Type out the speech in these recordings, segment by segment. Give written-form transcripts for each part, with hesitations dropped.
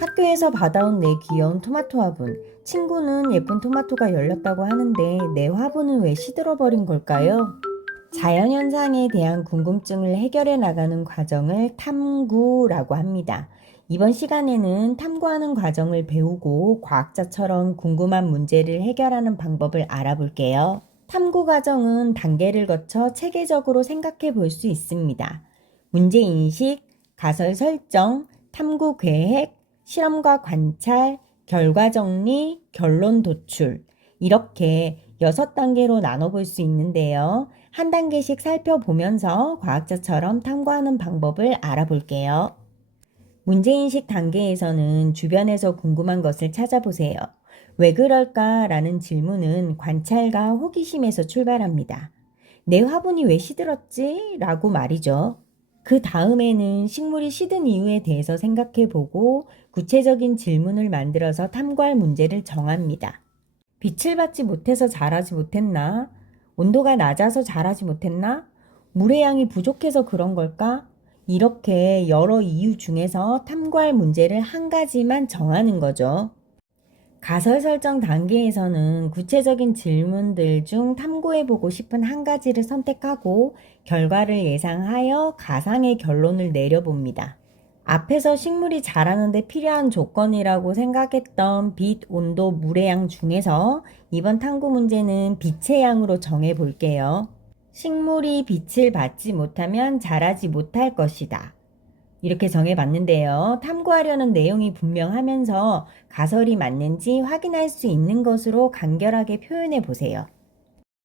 학교에서 받아온 내 귀여운 토마토 화분. 친구는 예쁜 토마토가 열렸다고 하는데 내 화분은 왜 시들어버린 걸까요? 자연현상에 대한 궁금증을 해결해 나가는 과정을 탐구라고 합니다. 이번 시간에는 탐구하는 과정을 배우고 과학자처럼 궁금한 문제를 해결하는 방법을 알아볼게요. 탐구 과정은 단계를 거쳐 체계적으로 생각해 볼 수 있습니다. 문제인식, 가설 설정, 탐구 계획, 실험과 관찰, 결과 정리, 결론 도출. 이렇게 6단계로 나눠볼 수 있는데요. 한 단계씩 살펴보면서 과학자처럼 탐구하는 방법을 알아볼게요. 문제인식 단계에서는 주변에서 궁금한 것을 찾아보세요. 왜 그럴까? 라는 질문은 관찰과 호기심에서 출발합니다. 내 화분이 왜 시들었지? 라고 말이죠. 그 다음에는 식물이 시든 이유에 대해서 생각해보고 구체적인 질문을 만들어서 탐구할 문제를 정합니다. 빛을 받지 못해서 자라지 못했나? 온도가 낮아서 자라지 못했나? 물의 양이 부족해서 그런 걸까? 이렇게 여러 이유 중에서 탐구할 문제를 한 가지만 정하는 거죠. 가설 설정 단계에서는 구체적인 질문들 중 탐구해보고 싶은 한 가지를 선택하고 결과를 예상하여 가상의 결론을 내려봅니다. 앞에서 식물이 자라는데 필요한 조건이라고 생각했던 빛, 온도, 물의 양 중에서 이번 탐구 문제는 빛의 양으로 정해 볼게요. 식물이 빛을 받지 못하면 자라지 못할 것이다. 이렇게 정해봤는데요. 탐구하려는 내용이 분명하면서 가설이 맞는지 확인할 수 있는 것으로 간결하게 표현해 보세요.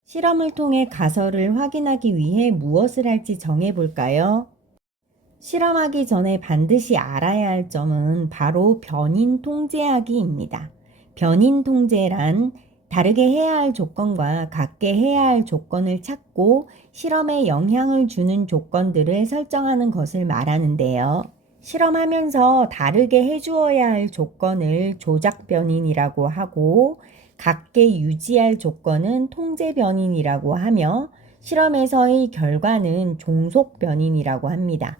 실험을 통해 가설을 확인하기 위해 무엇을 할지 정해볼까요? 실험하기 전에 반드시 알아야 할 점은 바로 변인 통제하기입니다. 변인 통제란 다르게 해야 할 조건과 같게 해야 할 조건을 찾고 실험에 영향을 주는 조건들을 설정하는 것을 말하는데요. 실험하면서 다르게 해주어야 할 조건을 조작 변인이라고 하고 같게 유지할 조건은 통제 변인이라고 하며 실험에서의 결과는 종속 변인이라고 합니다.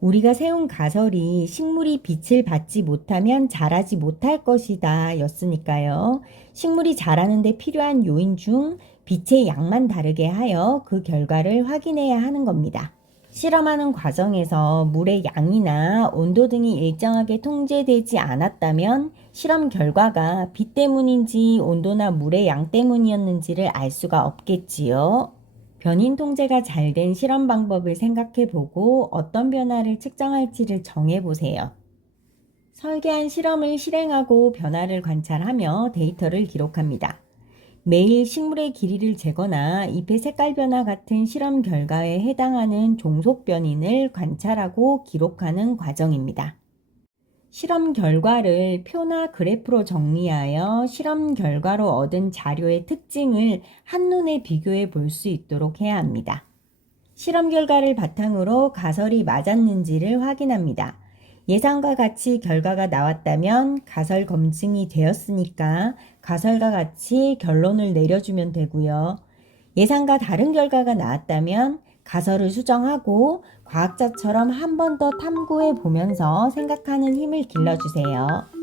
우리가 세운 가설이 식물이 빛을 받지 못하면 자라지 못할 것이다 였으니까요. 식물이 자라는 데 필요한 요인 중 빛의 양만 다르게 하여 그 결과를 확인해야 하는 겁니다. 실험하는 과정에서 물의 양이나 온도 등이 일정하게 통제되지 않았다면 실험 결과가 빛 때문인지 온도나 물의 양 때문이었는지를 알 수가 없겠지요. 변인 통제가 잘 된 실험 방법을 생각해보고 어떤 변화를 측정할지를 정해보세요. 설계한 실험을 실행하고 변화를 관찰하며 데이터를 기록합니다. 매일 식물의 길이를 재거나 잎의 색깔 변화 같은 실험 결과에 해당하는 종속 변인을 관찰하고 기록하는 과정입니다. 실험 결과를 표나 그래프로 정리하여 실험 결과로 얻은 자료의 특징을 한눈에 비교해 볼 수 있도록 해야 합니다. 실험 결과를 바탕으로 가설이 맞았는지를 확인합니다. 예상과 같이 결과가 나왔다면 가설 검증이 되었으니까 가설과 같이 결론을 내려주면 되고요. 예상과 다른 결과가 나왔다면 가설을 수정하고 과학자처럼 한 번 더 탐구해 보면서 생각하는 힘을 길러주세요.